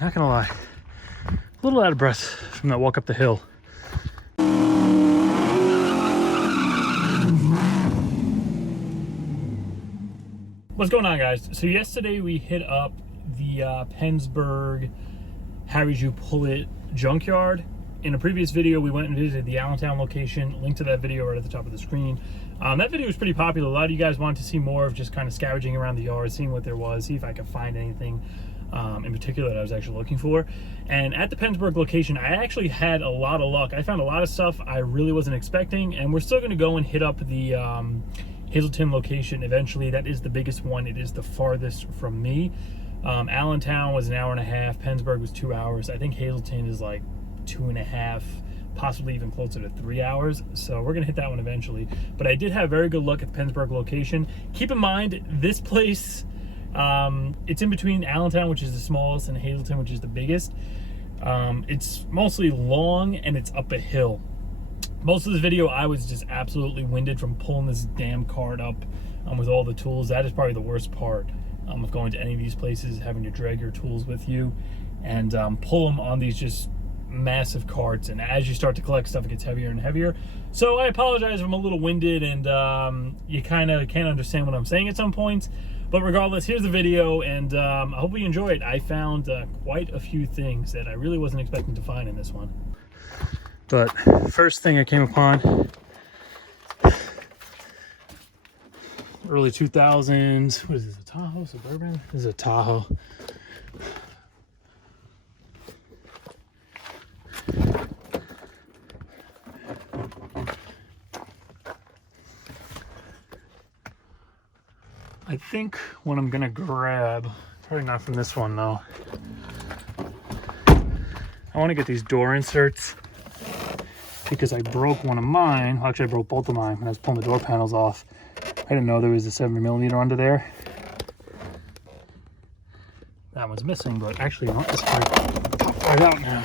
not gonna lie, a little out of breath from that walk up the hill. What's going on, guys? So yesterday we hit up the Pennsburg Harry's You Pull It Junkyard. In a previous video, we went and visited the Allentown location. Link to that video right at the top of the screen. That video was pretty popular. A lot of you guys wanted to see more of just kind of scavenging around the yard, seeing what there was, see if I could find anything in particular that I was actually looking for. And at the Pennsburg location, I actually had a lot of luck. I found a lot of stuff I really wasn't expecting, and we're still going to go and hit up the Hazleton location eventually. That is the biggest one. It is the farthest from me. Allentown was an hour and a half. Pennsburg was 2 hours. I think Hazleton is like 2.5, possibly even closer to 3 hours. So we're gonna hit that one eventually. But I did have very good luck at the Pennsburg location. Keep in mind, this place, it's in between Allentown, which is the smallest, and Hazleton, which is the biggest. It's mostly long and it's up a hill. Most of this video, I was just absolutely winded from pulling this damn cart up with all the tools. That is probably the worst part of going to any of these places, having to drag your tools with you and pull them on these just massive carts. And as you start to collect stuff, it gets heavier and heavier. So I apologize if I'm a little winded and you kind of can't understand what I'm saying at some points. But regardless, here's the video, and I hope you enjoy it. I found quite a few things that I really wasn't expecting to find in this one. But first thing I came upon, early 2000s, what is this, a Tahoe, Suburban? This is a Tahoe. I think what I'm gonna grab, probably not from this one though, I want to get these door inserts because I broke one of mine. Well, actually I broke both of mine when I was pulling the door panels off. I didn't know there was a 7mm under there. That one's missing, but actually, you know what, this might pop right out now.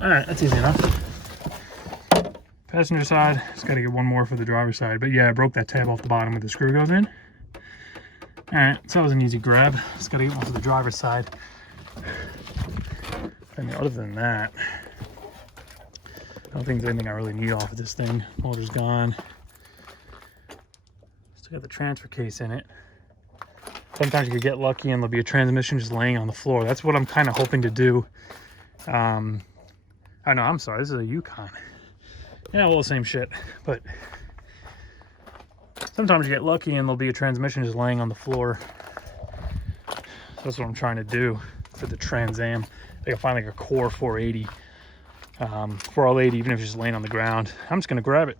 All right, that's easy enough. Passenger side, just got to get one more for the driver's side. But yeah, I broke that tab off the bottom where the screw goes in. All right, so that was an easy grab. Just got to get one for the driver's side. And other than that, I don't think there's anything I really need off of this thing. Motor's gone. Still got the transfer case in it. Sometimes you could get lucky and there'll be a transmission just laying on the floor. That's what I'm kind of hoping to do. Oh no, I'm sorry, this is a Yukon. Yeah, well, the same shit, but sometimes you get lucky and there'll be a transmission just laying on the floor. So that's what I'm trying to do for the Trans Am. I think I'll find like a Core 480, 480, even if it's just laying on the ground. I'm just gonna grab it.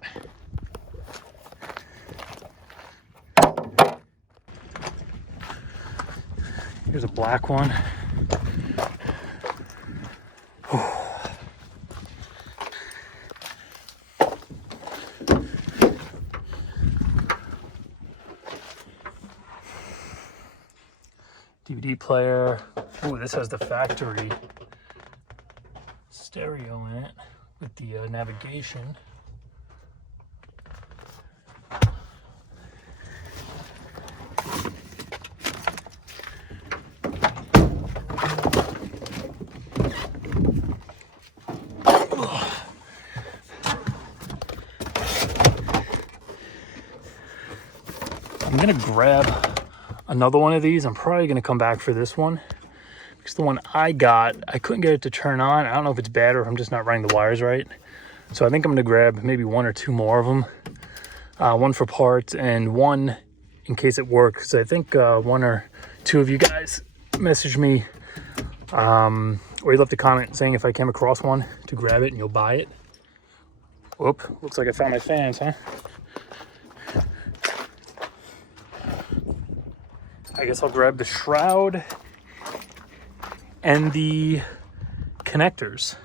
Here's a black one. DVD player. Ooh, this has the factory stereo in it with the navigation. I'm gonna grab another one of these. I'm probably going to come back for this one because the one I got, I couldn't get it to turn on. I don't know if it's bad or if I'm just not running the wires right. So I think I'm going to grab maybe one or two more of them. One for parts and one in case it works. I think one or two of you guys messaged me or you left a comment saying if I came across one to grab it and you'll buy it. Whoop, looks like I found my fans, huh? I guess I'll grab the shroud and the connectors.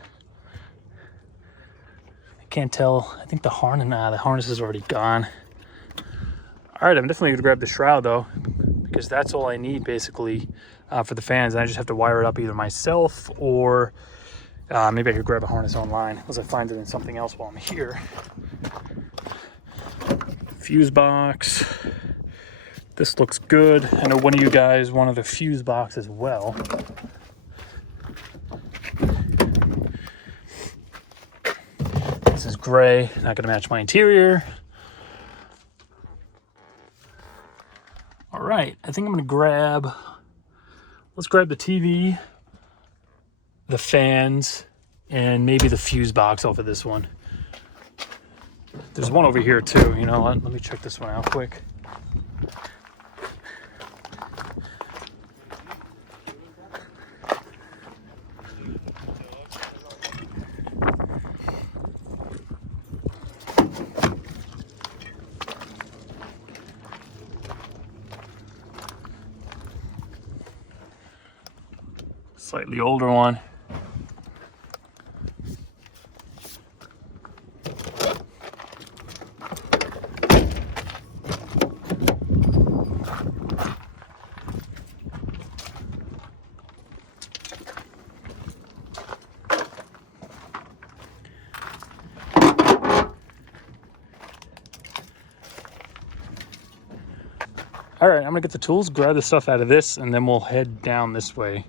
I can't tell. I think the harness is already gone. All right, I'm definitely gonna grab the shroud though, because that's all I need basically for the fans. And I just have to wire it up either myself or maybe I could grab a harness online unless I find it in something else while I'm here. Fuse box. This looks good. I know one of you guys wanted a fuse box as well. This is gray, not gonna match my interior. All right, I think I'm gonna let's grab the TV, the fans, and maybe the fuse box off of this one. There's one over here too, you know what? Let me check this one out quick. Slightly older one. All right, I'm gonna get the tools, grab the stuff out of this, and then we'll head down this way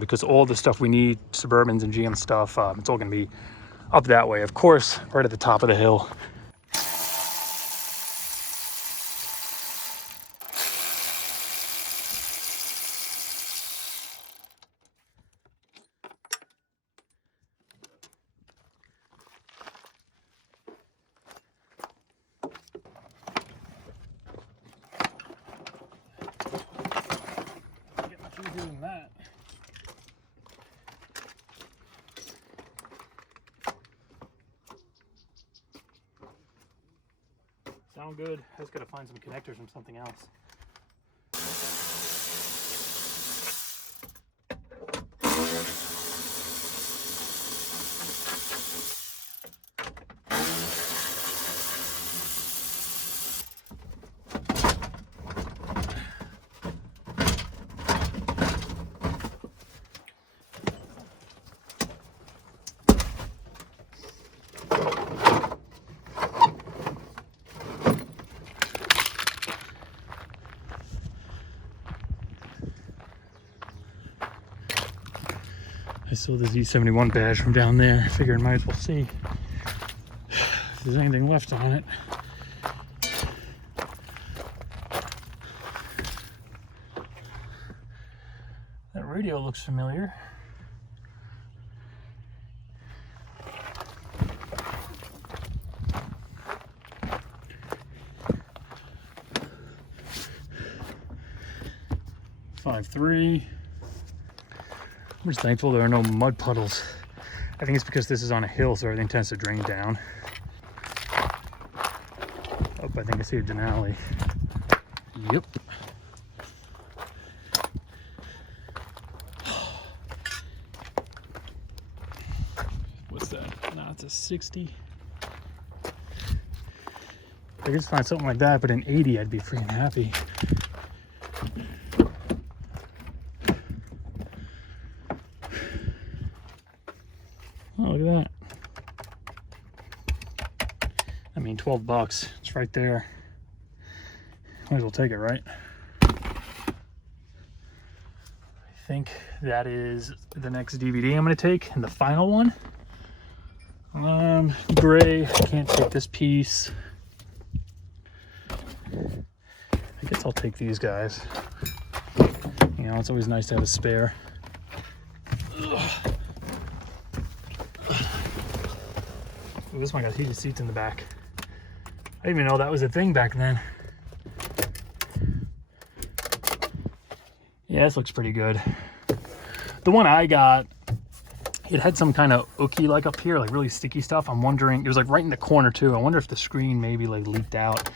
because all the stuff we need, Suburbans and GM stuff, it's all gonna be up that way. Of course, right at the top of the hill. Doing that. Sound good. I just gotta find some connectors from something else. I saw the Z71 badge from down there. Figured might as well see if there's anything left on it. That radio looks familiar. .53. I'm just thankful there are no mud puddles. I think it's because this is on a hill, so everything tends to drain down. Oh, I think I see a Denali. Yep. What's that? Nah, it's a 60. If I could just find something like that, but an 80, I'd be freaking happy. Oh, look at that. I mean, 12 bucks. It's right there. Might as well take it, right? I think that is the next DVD I'm going to take, and the final one. Gray. Can't take this piece. I guess I'll take these guys. You know, it's always nice to have a spare. Ugh. Ooh, this one got heated seats in the back. I didn't even know that was a thing back then. Yeah, this looks pretty good. The one I got, it had some kind of ookie like up here, like really sticky stuff. I'm wondering, it was like right in the corner too. I wonder if the screen maybe like leaked out.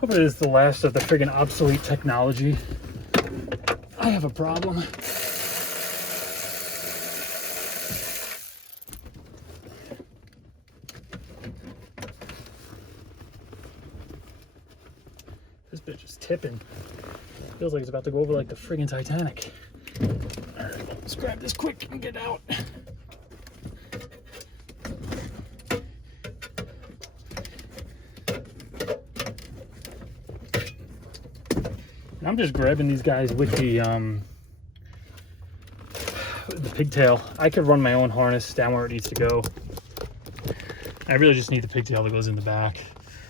Hope it is the last of the friggin' obsolete technology. I have a problem. This bitch is tipping. Feels like it's about to go over like the friggin' Titanic. All right, let's grab this quick and get out. And I'm just grabbing these guys with the pigtail. I could run my own harness down where it needs to go. I really just need the pigtail that goes in the back.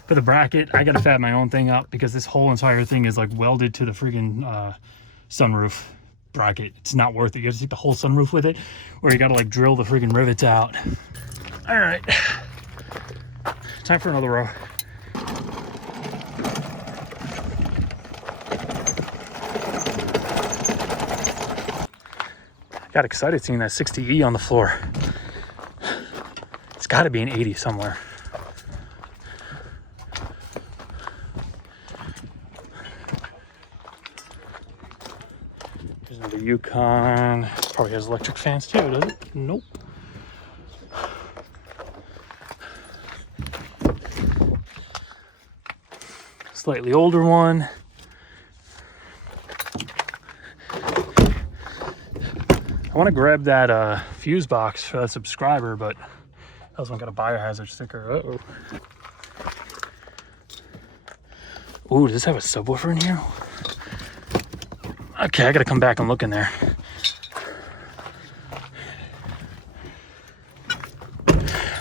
For the bracket, I gotta fab my own thing up because this whole entire thing is like welded to the friggin' sunroof bracket. It's not worth it. You have to take the whole sunroof with it, or you gotta like drill the friggin' rivets out. All right, time for another row. Got excited seeing that 60E on the floor. It's got to be an 80 somewhere. There's another Yukon. Probably has electric fans too, does it? Nope. Slightly older one. I want to grab that fuse box for that subscriber, but that was one got a biohazard sticker. Uh-oh. Ooh, does this have a subwoofer in here? Okay, I gotta come back and look in there.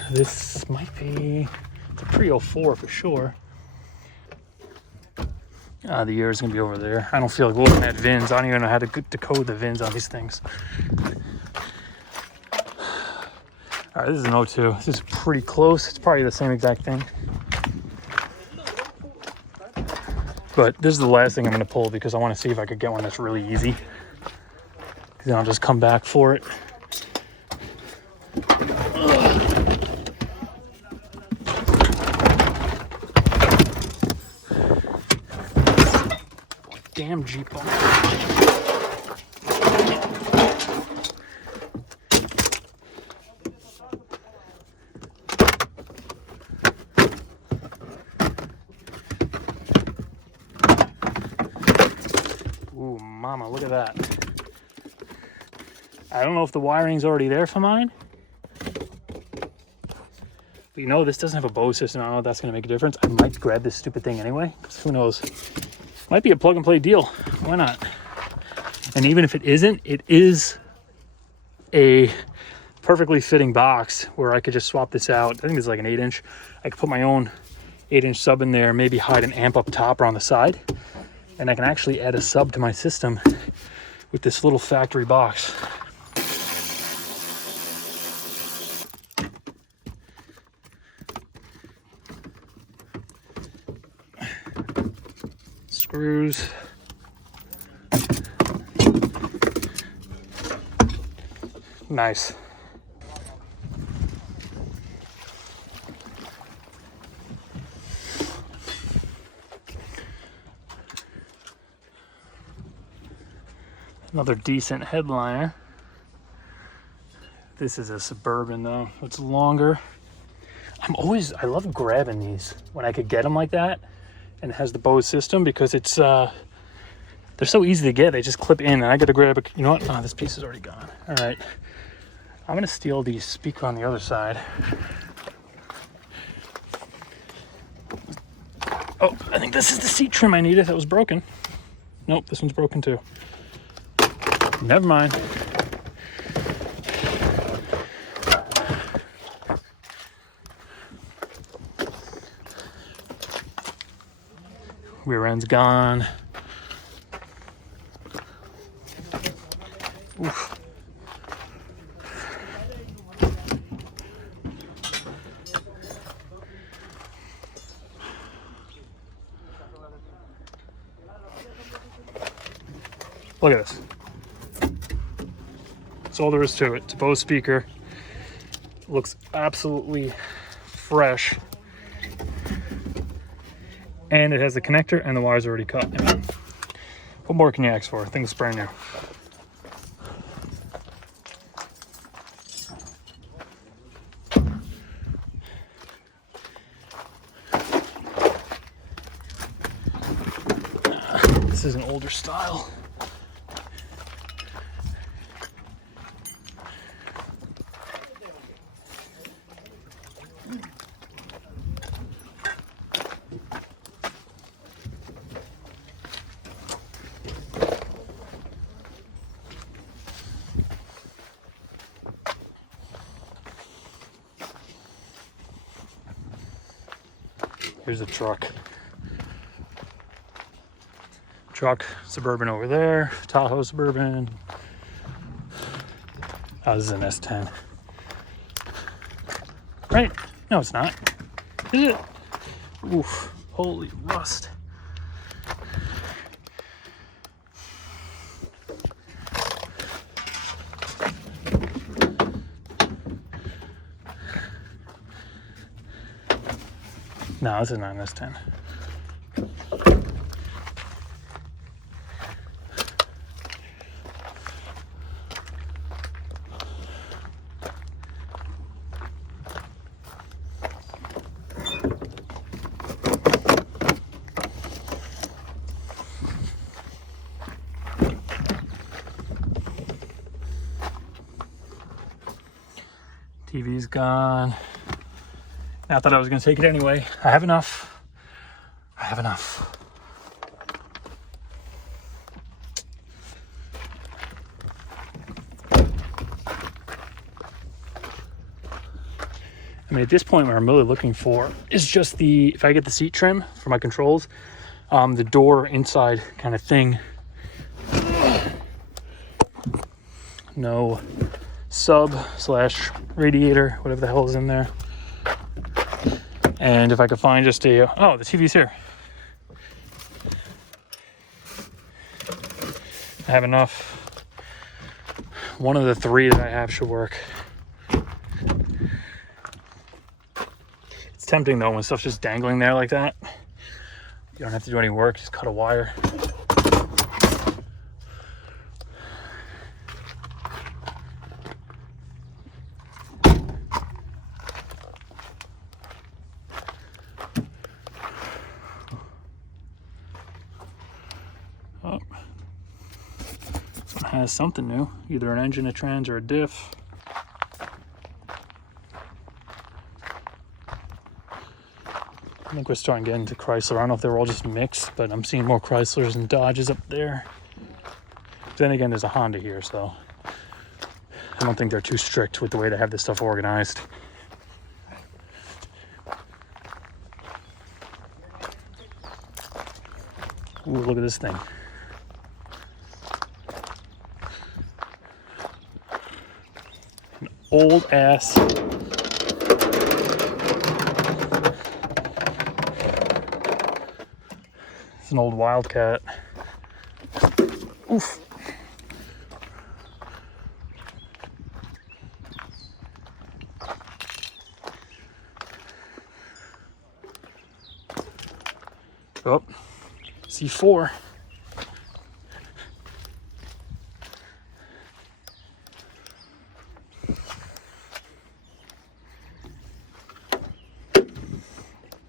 This might be, it's a pre-04 for sure. The year is gonna be over there. I don't feel like looking at VINs. I don't even know how to decode the VINs on these things. All right, this is an 02. This is pretty close. It's probably the same exact thing. But this is the last thing I'm gonna pull because I wanna see if I could get one that's really easy. Then I'll just come back for it. Damn Jeep. Ooh, mama, look at that. I don't know if the wiring's already there for mine. But you know, this doesn't have a Bose system. I don't know if that's gonna make a difference. I might grab this stupid thing anyway, because who knows? Might be a plug and play deal. Why not? And even if it isn't, it is a perfectly fitting box where I could just swap this out. I think it's like an 8-inch. I could put my own 8-inch sub in there, maybe hide an amp up top or on the side. And I can actually add a sub to my system with this little factory box. Screws. Nice. Another decent headliner. This is a Suburban though. It's longer. I love grabbing these when I could get them like that. And it has the Bose system because it's they're so easy to get. They just clip in, and I got to grab a. You know what? Oh, this piece is already gone. All right, I'm gonna steal the speaker on the other side. Oh, I think this is the seat trim I needed. That was broken. Nope, this one's broken too. Never mind. Rear end's gone. Oof. Look at this. That's all there is to it. It's a Bose speaker. Looks absolutely fresh. And it has the connector and the wires already cut. I mean, what more can you ask for? Thing's brand new. This is an older style. Here's a truck. Suburban over there. Tahoe Suburban. Oh, this is an S10. Right? No, it's not. Is it? Oof. Holy rust. No, this is not an S10. TV's gone. I thought I was going to take it anyway. I have enough. I mean, at this point, what I'm really looking for is just if I get the seat trim for my controls, the door inside kind of thing. No sub/radiator, whatever the hell is in there. And if I could find just the TV's here. I have enough. One of the three that I have should work. It's tempting though when stuff's just dangling there like that. You don't have to do any work, just cut a wire. Oh, has something new, either an engine, a trans, or a diff. I think we're starting to get into Chrysler. I don't know if they were all just mixed, but I'm seeing more Chryslers and Dodges up there. Then again, there's a Honda here, so I don't think they're too strict with the way they have this stuff organized. Ooh, look at this thing. An old ass an old Wildcat. Oof. Oh, C4.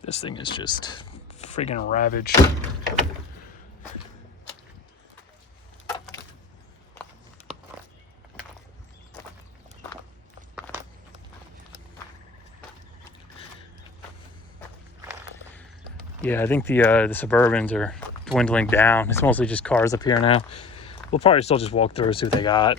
This thing is just friggin' ravaged. Yeah, I think the Suburbans are dwindling down. It's mostly just cars up here now. We'll probably still just walk through and see what they got.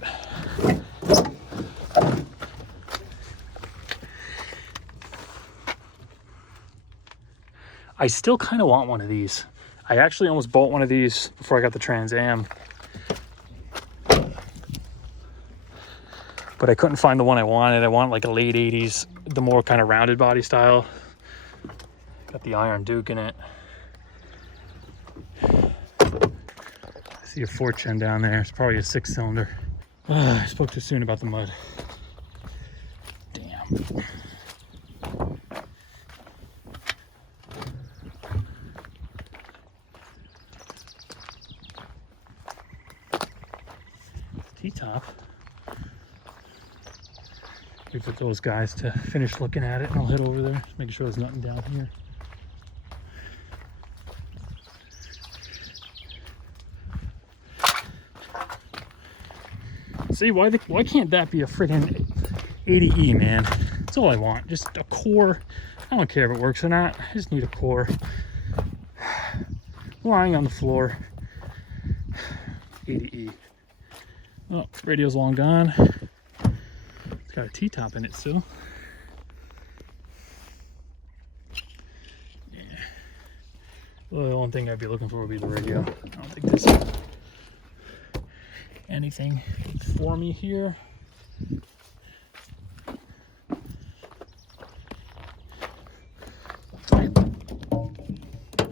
I still kind of want one of these. I actually almost bought one of these before I got the Trans Am. But I couldn't find the one I wanted. I want like a late 80s, the more kind of rounded body style. Got the Iron Duke in it. I see a 410 down there. It's probably a 6-cylinder. I spoke too soon about the mud. Damn. T-top. Wait for those guys to finish looking at it and I'll head over there, just making sure there's nothing down here. See, why can't that be a friggin' 80E, man? That's all I want. Just a core. I don't care if it works or not. I just need a core. Lying on the floor. 80E. Oh, radio's long gone. It's got a T-top in it still. Yeah. Well, the only thing I'd be looking for would be the radio. I don't think there's anything for me here.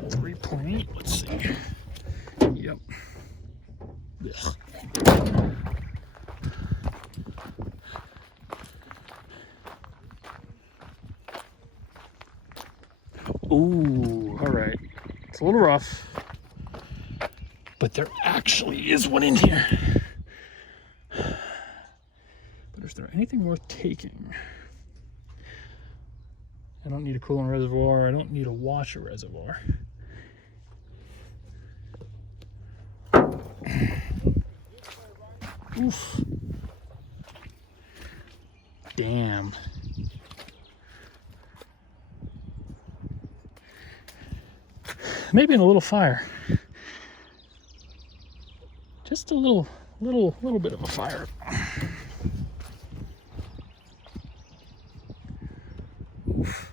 Three-point, let's see. Yep. Ugh. Ooh, all right. It's a little rough, but there actually is one in here. But is there anything worth taking? I don't need a coolant reservoir. I don't need a washer reservoir. Oof. Damn. Maybe in a little fire. Just a little bit of a fire. Oof.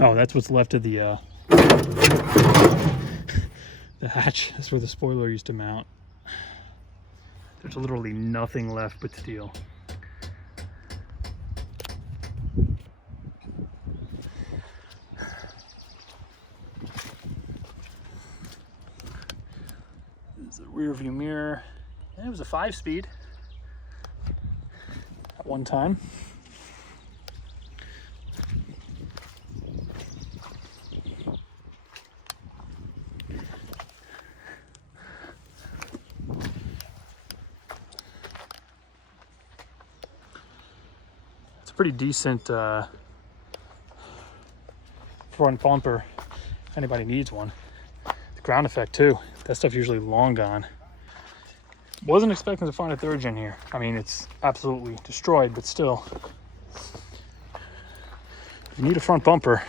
Oh, that's what's left of the hatch. That's where the spoiler used to mount. There's literally nothing left but steel. This is the rear view mirror. And it was a 5-speed at one time. Pretty decent front bumper if anybody needs one. The ground effect too, that stuff usually long gone. Wasn't expecting to find a third gen here. I mean, it's absolutely destroyed, but still, if you need a front bumper,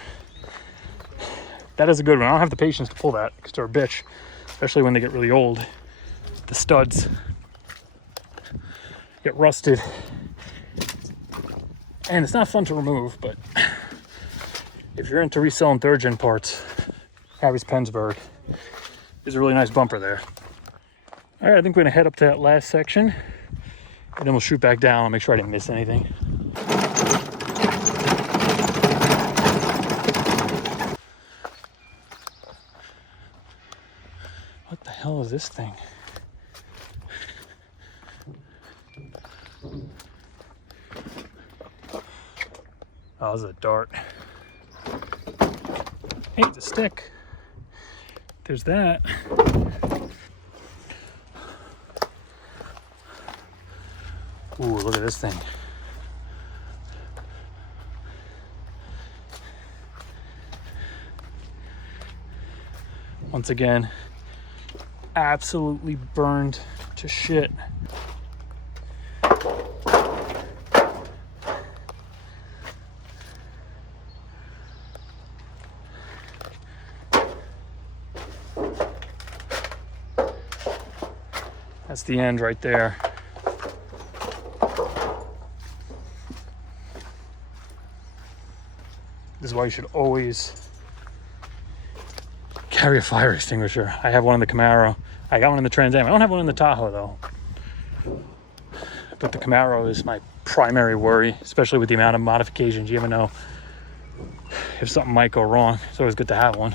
that is a good one. I don't have the patience to pull that because they're a bitch, especially when they get really old. The studs get rusted. And it's not fun to remove, but if you're into reselling third gen parts, Harry's Pennsburg is a really nice bumper there. All right, I think we're gonna head up to that last section and then we'll shoot back down. I'll make sure I didn't miss anything. What the hell is this thing? Oh, this is a dart. Hey, it's a stick. There's that. Ooh, look at this thing. Once again, absolutely burned to shit. That's the end right there. This is why you should always carry a fire extinguisher. I have one in the Camaro. I got one in the Trans Am. I don't have one in the Tahoe though. But the Camaro is my primary worry, especially with the amount of modifications. You never know if something might go wrong. It's always good to have one.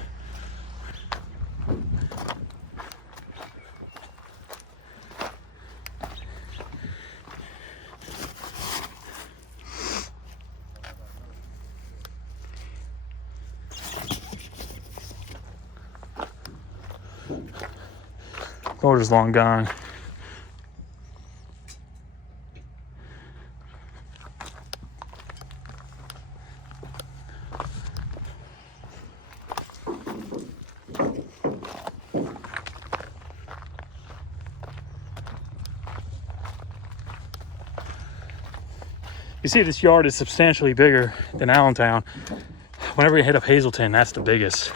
Motor's long gone. You see, this yard is substantially bigger than Allentown. Whenever you hit up Hazleton, that's the biggest.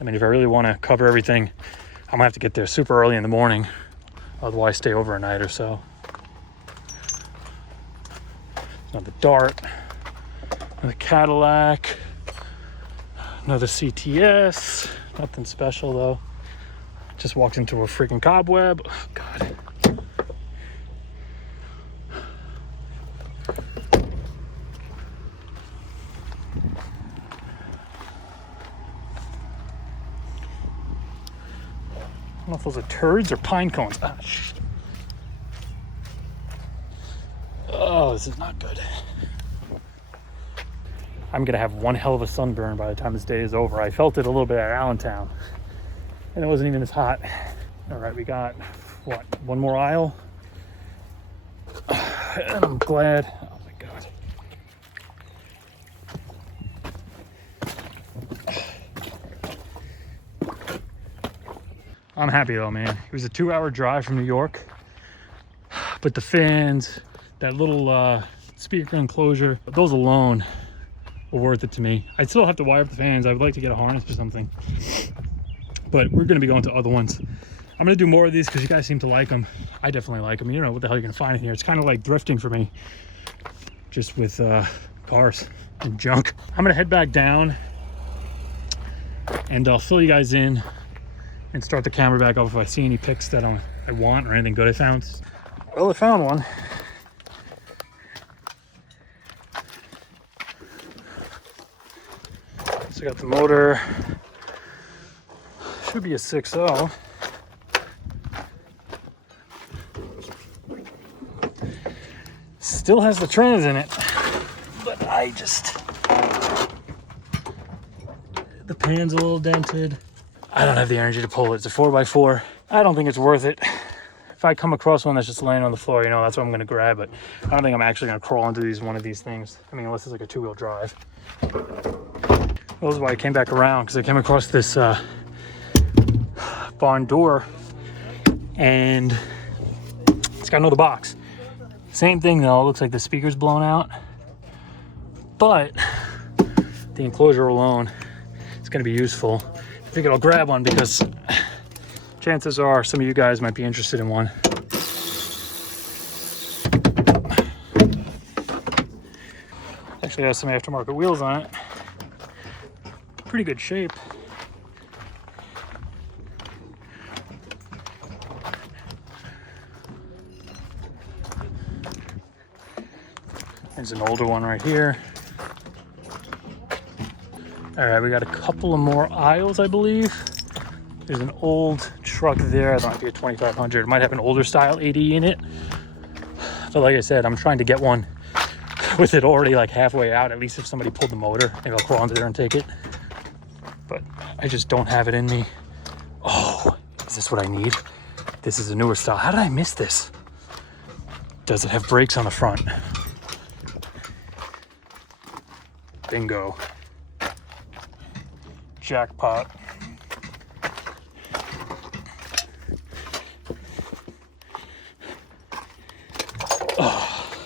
I mean, if I really want to cover everything, I'm gonna have to get there super early in the morning. Otherwise, stay over a night or so. Another Dart, another Cadillac, Another CTS, nothing special though. Just walked into a freaking cobweb. Oh, God. I don't know if those are turds or pine cones. Ah, shit. Oh, this is not good. I'm gonna have one hell of a sunburn by the time this day is over. I felt it a little bit at Allentown, and it wasn't even as hot. All right, we got, what, one more aisle? And I'm glad. Oh my God. I'm happy though, man. It was a 2-hour drive from New York, but the fans, that little speaker enclosure, those alone were worth it to me. I'd still have to wire up the fans. I would like to get a harness or something, but we're gonna be going to other ones. I'm gonna do more of these because you guys seem to like them. I definitely like them. You know what the hell you're gonna find in here. It's kind of like drifting for me, just with cars and junk. I'm gonna head back down and I'll fill you guys in and start the camera back up if I see any pics that I want or anything good I found. Well, I found one. So I got the motor, should be a 6.0. Still has the trans in it, but the pan's a little dented. I don't have the energy to pull it. It's a 4x4. I don't think it's worth it. If I come across one that's just laying on the floor, you know, that's what I'm gonna grab, but I don't think I'm actually gonna crawl into one of these things. I mean, unless it's like a 2-wheel drive. That was why I came back around, because I came across this barn door and it's got another box. Same thing though, it looks like the speaker's blown out, but the enclosure alone is gonna be useful. I figured I'll grab one because chances are some of you guys might be interested in one. Actually has some aftermarket wheels on it. Pretty good shape. There's an older one right here. All right, we got a couple of more aisles, I believe. There's an old truck there. That might be a 2500. It might have an older style 80 in it. But like I said, I'm trying to get one with it already like halfway out. At least if somebody pulled the motor, maybe I'll crawl under there and take it. But I just don't have it in me. Oh, is this what I need? This is a newer style. How did I miss this? Does it have brakes on the front? Bingo. Jackpot. Oh.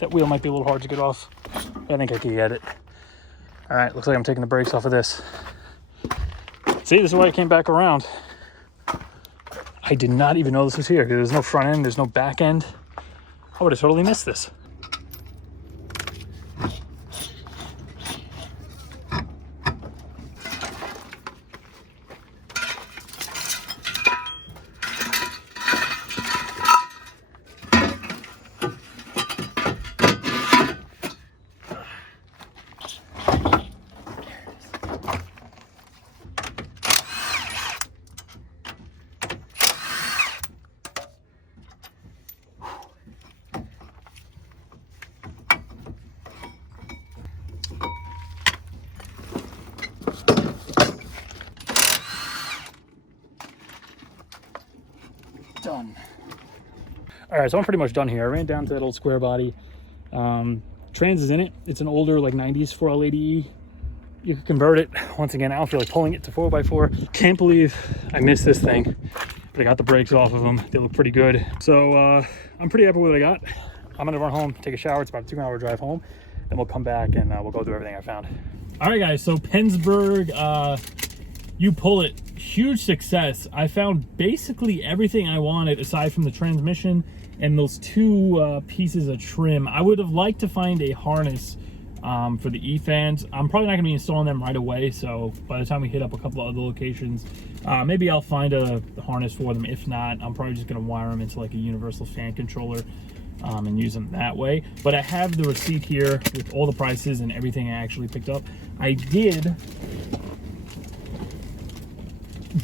That wheel might be a little hard to get off, but I think I can get it. All right, looks like I'm taking the brakes off of this. See, this is why I came back around. I did not even know this was here because there's no front end, there's no back end. I would have totally missed this. Done. All right, so I'm pretty much done here. I ran down to that old square body. Trans is in it. It's an older like 90s 4L80E. You can convert it. Once again, I don't feel like pulling it to 4x4. Can't believe I missed this thing, but I got the brakes off of them. They look pretty good. So I'm pretty happy with what I got. I'm gonna run home, take a shower. It's about a 2-hour drive home. Then we'll come back and we'll go through everything I found. All right, guys, so Pennsburg, you pull it. Huge success. I found basically everything I wanted aside from the transmission and those two pieces of trim. I would have liked to find a harness for the E-fans. I'm probably not going to be installing them right away, so by the time we hit up a couple of other locations, maybe I'll find a harness for them. If not, I'm probably just going to wire them into like a universal fan controller and use them that way. But I have the receipt here with all the prices and everything I actually picked up. I did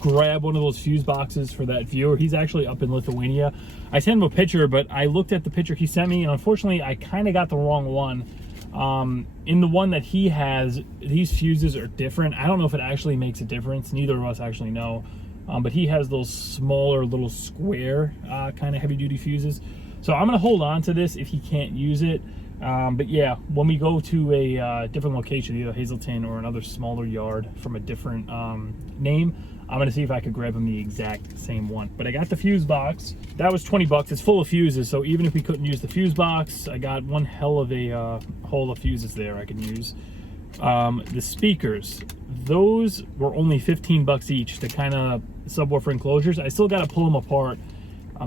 grab one of those fuse boxes for that viewer. He's actually up in Lithuania. I sent him a picture, but I looked at the picture he sent me, and unfortunately I kind of got the wrong one. In the one that he has, these fuses are different. I don't know if it actually makes a difference. Neither of us actually know. But he has those smaller little square kind of heavy duty fuses. So I'm gonna hold on to this if he can't use it. But yeah, when we go to a different location, either Hazleton or another smaller yard from a different name, I'm gonna see if I could grab him the exact same one. But I got the fuse box. That was 20 bucks. It's full of fuses, so even if we couldn't use the fuse box, I got one hell of a hole of fuses there I can use. The speakers, those were only 15 bucks each, the kind of subwoofer enclosures. I still got to pull them apart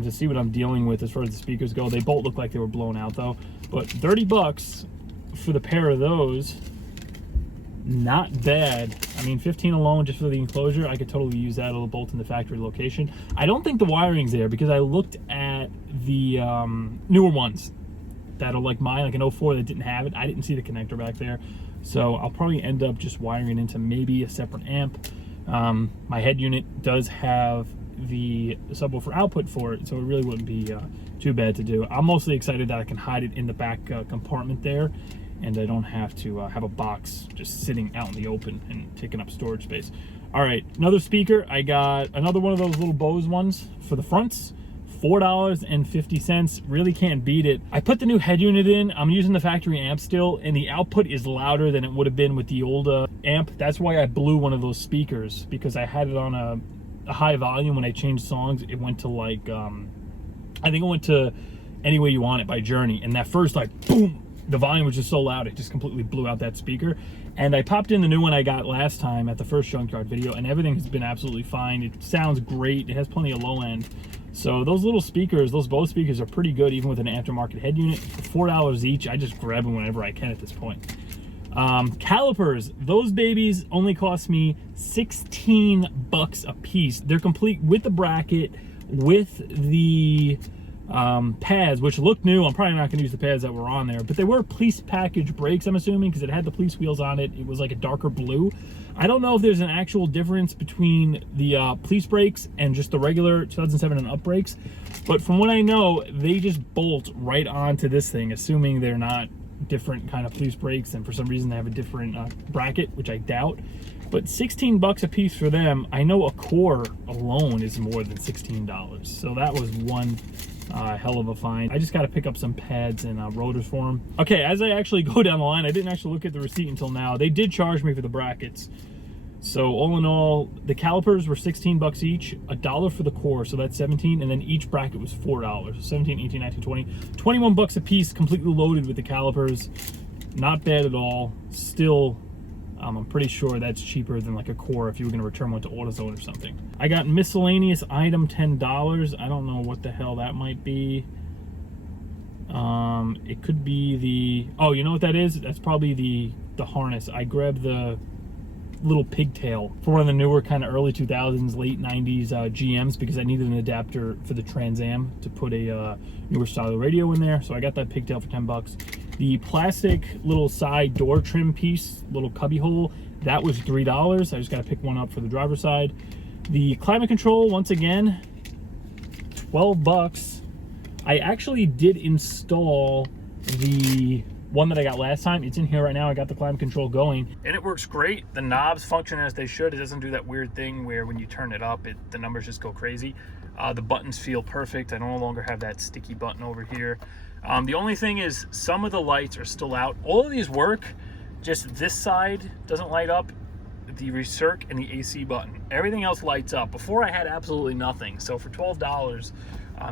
to see what I'm dealing with as far as the speakers go. They both look like they were blown out though. But 30 bucks for the pair of those, not bad. I mean, 15 alone just for the enclosure, I could totally use that bolt in the factory location. I don't think the wiring's there because I looked at the newer ones that are like mine, like an 04 that didn't have it. I didn't see the connector back there. So I'll probably end up just wiring it into maybe a separate amp. My head unit does have the subwoofer output for it, so it really wouldn't be too bad to do. I'm mostly excited that I can hide it in the back compartment there, and I don't have to have a box just sitting out in the open and taking up storage space. All right, another speaker. I got another one of those little Bose ones for the fronts. $4.50. Really can't beat it. I put the new head unit in. I'm using the factory amp still, and the output is louder than it would have been with the old amp. That's why I blew one of those speakers, because I had it on a high volume. When I changed songs, it went to like I think it went to Any Way You Want It by Journey, and that first like boom, the volume was just so loud it just completely blew out that speaker. And I popped in the new one I got last time at the first Junkyard video, and everything has been absolutely fine. It sounds great. It has plenty of low end. So those little speakers, those Bose speakers, are pretty good even with an aftermarket head unit. For $4 each, I just grab them whenever I can at this point. Calipers, those babies only cost me 16 bucks a piece. They're complete with the bracket, with the pads, which look new. I'm probably not going to use the pads that were on there, but they were police package brakes, I'm assuming, because it had the police wheels on it. It was like a darker blue. I don't know if there's an actual difference between the police brakes and just the regular 2007 and up brakes, but from what I know, they just bolt right onto this thing, assuming they're not different kind of police brakes, and for some reason they have a different bracket, which I doubt. But 16 bucks a piece for them. I know a core alone is more than $16, so that was one hell of a find. I just got to pick up some pads and rotors for them. Okay, as I actually go down the line, I didn't actually look at the receipt until now. They did charge me for the brackets. So all in all, the calipers were 16 bucks each, $1 for the core, so that's 17, and then each bracket was $4. So 17, 18, 19, 20. 21 bucks a piece, completely loaded with the calipers. Not bad at all. Still, I'm pretty sure that's cheaper than like a core if you were going to return one to AutoZone or something. I got miscellaneous item, $10. I don't know what the hell that might be. It could be the, oh, you know what that is? That's probably the harness. I grabbed the little pigtail for one of the newer kind of early 2000s, late 90s GMs, because I needed an adapter for the Trans Am to put a newer style radio in there. So I got that pigtail for 10 bucks. The plastic little side door trim piece, little cubby hole, that was $3. I just got to pick one up for the driver's side. The climate control, once again, 12 bucks. I actually did install the one that I got last time. It's in here right now. I got the climate control going, and it works great. The knobs function as they should. It doesn't do that weird thing where when you turn it up, the numbers just go crazy. The buttons feel perfect. I no longer have that sticky button over here. The only thing is some of the lights are still out. All of these work, just this side doesn't light up, the recirc and the AC button. Everything else lights up. Before I had absolutely nothing. So for $12,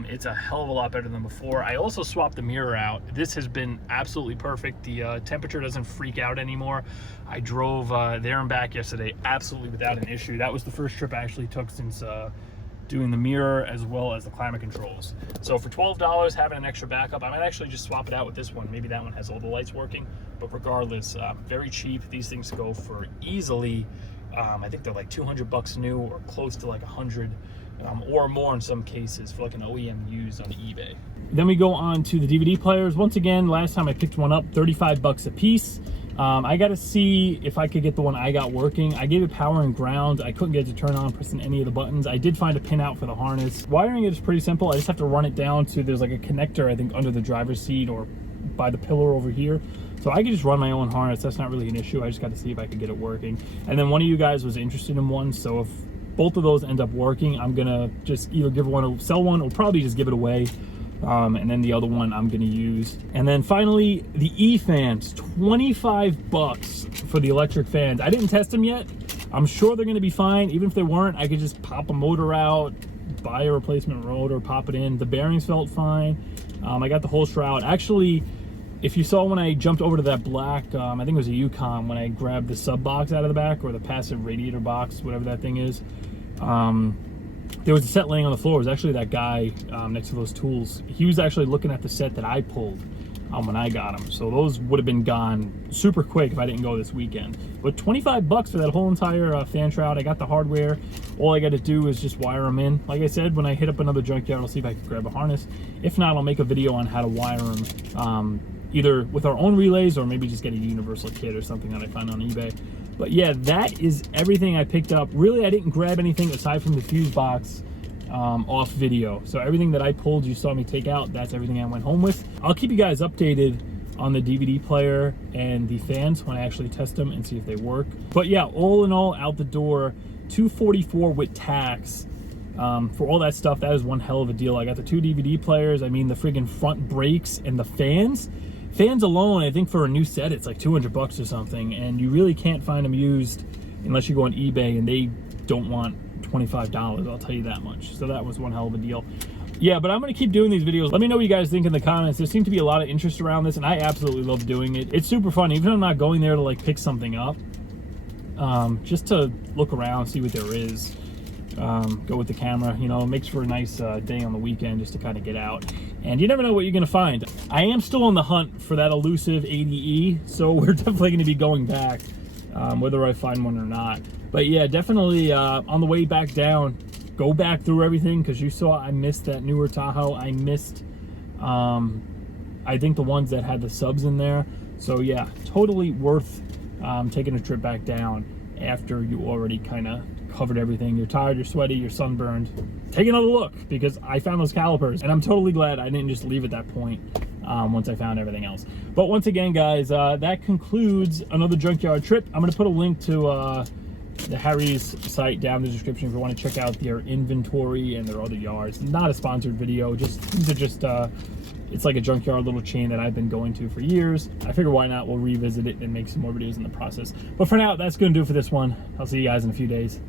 it's a hell of a lot better than before. I also swapped the mirror out. This has been absolutely perfect. The temperature doesn't freak out anymore. I drove there and back yesterday absolutely without an issue. That was the first trip I actually took since doing the mirror as well as the climate controls. So for $12, having an extra backup, I might actually just swap it out with this one. Maybe that one has all the lights working, but regardless, very cheap. These things go for easily, I think they're like 200 bucks new or close to like 100 or more in some cases for like an OEM used on eBay. Then we go on to the DVD players. Once again, last time I picked one up, 35 bucks a piece. I got to see if I could get the one I got working. I gave it power and ground. I couldn't get it to turn on pressing any of the buttons. I did find a pin out for the harness. Wiring it is pretty simple. I just have to run it down to, there's like a connector, I think, under the driver's seat or by the pillar over here. So I could just run my own harness. That's not really an issue. I just got to see if I could get it working. And then one of you guys was interested in one. So if both of those end up working, I'm going to just either give one, sell one, or probably just give it away. And then the other one I'm going to use. And then finally, the E-fans, 25 bucks for the electric fans. I didn't test them yet. I'm sure they're going to be fine. Even if they weren't, I could just pop a motor out, buy a replacement rotor, pop it in. The bearings felt fine. I got the whole shroud. Actually, if you saw when I jumped over to that black, I think it was a Yukon, when I grabbed the sub box out of the back, or the passive radiator box, whatever that thing is, there was a set laying on the floor. It was actually that guy next to those tools. He was actually looking at the set that I pulled when I got them. So those would have been gone super quick if I didn't go this weekend. But 25 bucks for that whole entire fan shroud. I got the hardware. All I got to do is just wire them in. Like I said, when I hit up another junkyard, I'll see if I can grab a harness. If not, I'll make a video on how to wire them, either with our own relays or maybe just get a universal kit or something that I find on eBay. But yeah, that is everything I picked up. Really, I didn't grab anything aside from the fuse box off video. So everything that I pulled, you saw me take out, that's everything I went home with. I'll keep you guys updated on the DVD player and the fans when I actually test them and see if they work. But yeah, all in all, out the door, $244 with tax. For all that stuff, that is one hell of a deal. I got the 2 DVD players. I mean, the friggin' front brakes and the fans. Fans alone, I think for a new set, it's like 200 bucks or something, and you really can't find them used unless you go on eBay, and they don't want $25, I'll tell you that much. So that was one hell of a deal. Yeah, but I'm going to keep doing these videos. Let me know what you guys think in the comments. There seems to be a lot of interest around this, and I absolutely love doing it. It's super fun, even if I'm not going there to like pick something up, just to look around, see what there is. Go with the camera, you know, it makes for a nice day on the weekend just to kind of get out. And you never know what you're going to find. I am still on the hunt for that elusive 80E, so we're definitely going to be going back, whether I find one or not. But yeah, definitely on the way back down, go back through everything, because you saw I missed that newer Tahoe. I missed, I think, the ones that had the subs in there. So yeah, totally worth taking a trip back down after you already kind of covered everything. You're tired, you're sweaty, you're sunburned. Take another look, because I found those calipers, and I'm totally glad I didn't just leave at that point once I found everything else. But once again, guys, that concludes another junkyard trip. I'm going to put a link to the Harry's site down in the description if you want to check out their inventory and their other yards. Not a sponsored video, just these are just it's like a junkyard little chain that I've been going to for years. I figure why not, we'll revisit it and make some more videos in the process. But for now, that's going to do it for this one. I'll see you guys in a few days.